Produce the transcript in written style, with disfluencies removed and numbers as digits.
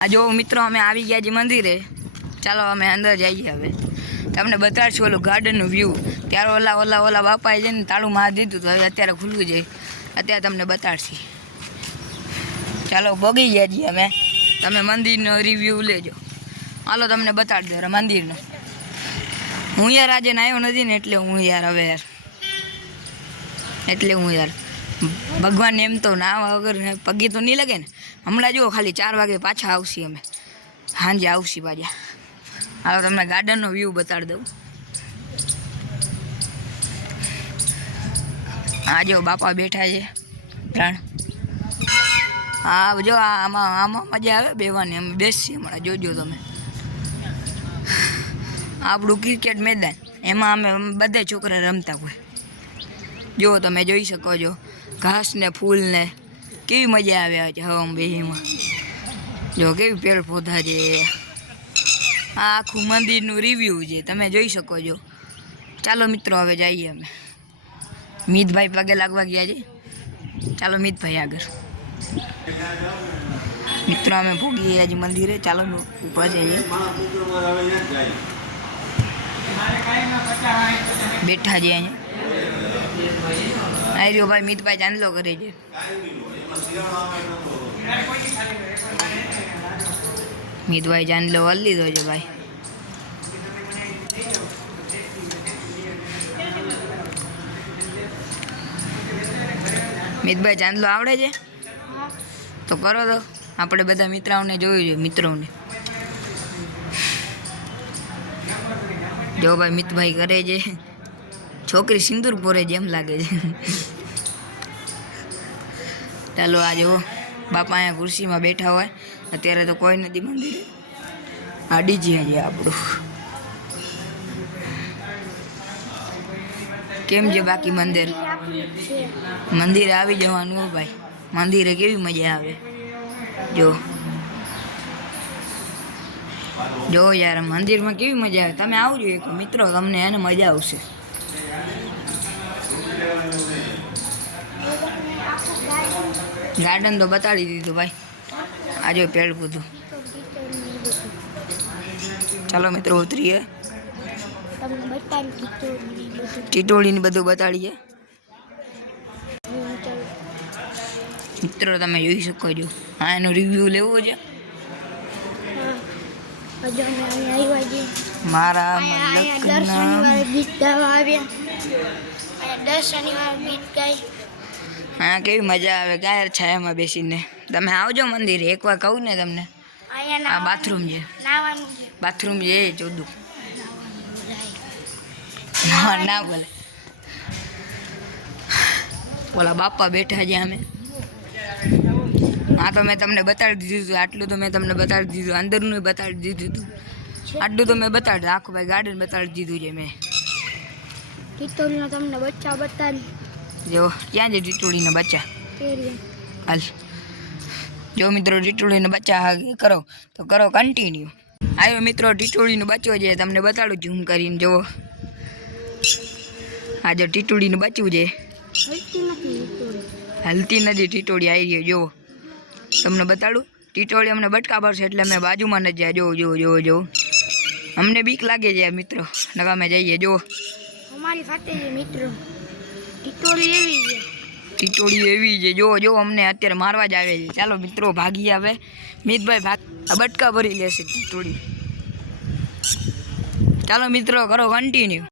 આ જો મિત્રો અમે આવી ગયા છીએ મંદિરે। ચાલો અમે અંદર જઈએ। હવે તમને બતાડશું ઓલું ગાર્ડનનું વ્યૂ। ત્યારે ઓલા બાપાએ જઈને તાળું મારી દીધું તો હવે અત્યારે ખુલ્લું જાય। અત્યારે તમને બતાડશી। ચાલો ભોગી ગયા છીએ અમે। તમે મંદિરનો રિવ્યૂ લેજો। હાલો તમને બતાડી દો મંદિરનો। હું યાર આજે નાયો નથી ને એટલે હું યાર હવે યાર ભગવાન એમ તો નાવા વગર પગે તો નહીં લાગે ને। હમણાં જુઓ ખાલી 4 વાગે પાછા આવશી અમે, સાંજે આવશી પાછા। હાલો તમને ગાર્ડનનો વ્યૂ બતાડી દઉં। આ જો બાપા બેઠા છે પ્રાણ। હા જો આમાં મજા આવે બેવાની। અમે બેસીએ હમણાં, જોજો તમે। આપણું ક્રિકેટ મેદાન, એમાં અમે બધા છોકરા રમતા હોય। જો તમે જોઈ શકો છો ઘાસ ને ફૂલ ને કેવી મજા આવે છે હવામાં બેહીમાં। જો કેવી પેડ પૌધા છે। આ આખું મંદિરનું રિવ્યૂ છે, તમે જોઈ શકો છો। ચાલો મિત્રો હવે જઈએ અમે। મિતભાઈ પગે લાગવા ગયા છે। ચાલો મિતભાઈ આગળ। મિત્રો અમે ભોગી ગયા છીએ મંદિરે। ચાલો ઉપર જઈએ। બેઠા છે અહીંયા। આ રહ્યો ભાઈ મિતભાઈ ચાંદલો કરે છે। મિતભાઈ ચાંદલો વાળી લીધો છે ભાઈ। મિતભાઈ ચાંદલો આવડે છે તો કરો તો। આપણે બધા મિત્રોને જોયું છે, મિત્રોને જો ભાઈ મિતભાઈ કરે છે। છોકરી સિંદૂર પોરે છે એમ લાગે છે। ચાલો આ જો બાપા અહીંયા ખુરશીમાં બેઠા હોય। અત્યારે તો કોઈ નથી મંદિરે। આ ડીજે છે આપણું। કેમ છે બાકી મંદિરે આવી જવાનું હો ભાઈ। મંદિરે કેવી મજા આવે। જો યાર મંદિરમાં કેવી મજા આવે। તમે આવજો એક મિત્રો, તમને એને મજા આવશે। ગાર્ડન તો બતાડી દીધું ભાઈ। આજે પેડ બધું। ચાલો મિત્રો ઉતરીએ। ટીટોળીને બધું બતાડીએ। મિત્રો તમે જોઈ શકો છો। હા એનો રિવ્યૂ લેવો છે। મારા હા કેવી મજા આવે ગાયર છાયામાં બેસીને। તમે આવજો મંદિરે એકવાર કહું ને તમને। આ બાથરૂમ છે, બાથરૂમ છે 14। ના બોલે। બોલા બાપા બેઠા છે અમે। હા તો મેં તમને બતાડી દીધું હતું। આટલું તો મેં તમને બતાડી દીધું। અંદરનું બતાડી દીધું હતું। આટલું તો મેં બતાડી આખું ભાઈ ગાર્ડન બતાડી દીધું છે મેં। ટીટોળીનો તમને બચ્ચા બતાડી જો ક્યાં છે ટીટોળીના બચ્ચા? હાલ જો મિત્રો ટીટોળીના બચ્ચા કરો તો કરો કન્ટિન્યુ। આવ્યો મિત્રો ટીટોળીનો બચ્ચો છે, તમને બતાડું ઝૂમ કરીને। જુઓ આ જો ટીટોળીનું બચ્ચું છે। હલતી નથી ટીટોળી આવી ગયો। જુઓ તમને બતાડું। ટીટોળી અમને બટકા ભરશે એટલે અમે બાજુમાં ન જાય। જો અમને બીક લાગે છે મિત્રો, નકા અમે જઈએ। જો અમારી સાથે છે મિત્રો, ટીટોળી એવી છે। જો અમને અત્યારે મારવા જ આવે છે। ચાલો મિત્રો ભાગી આવે। મિતભાઈ બટકા ભરી લેશે ટીટોળી। ચાલો મિત્રો કરો કન્ટિન્યુ।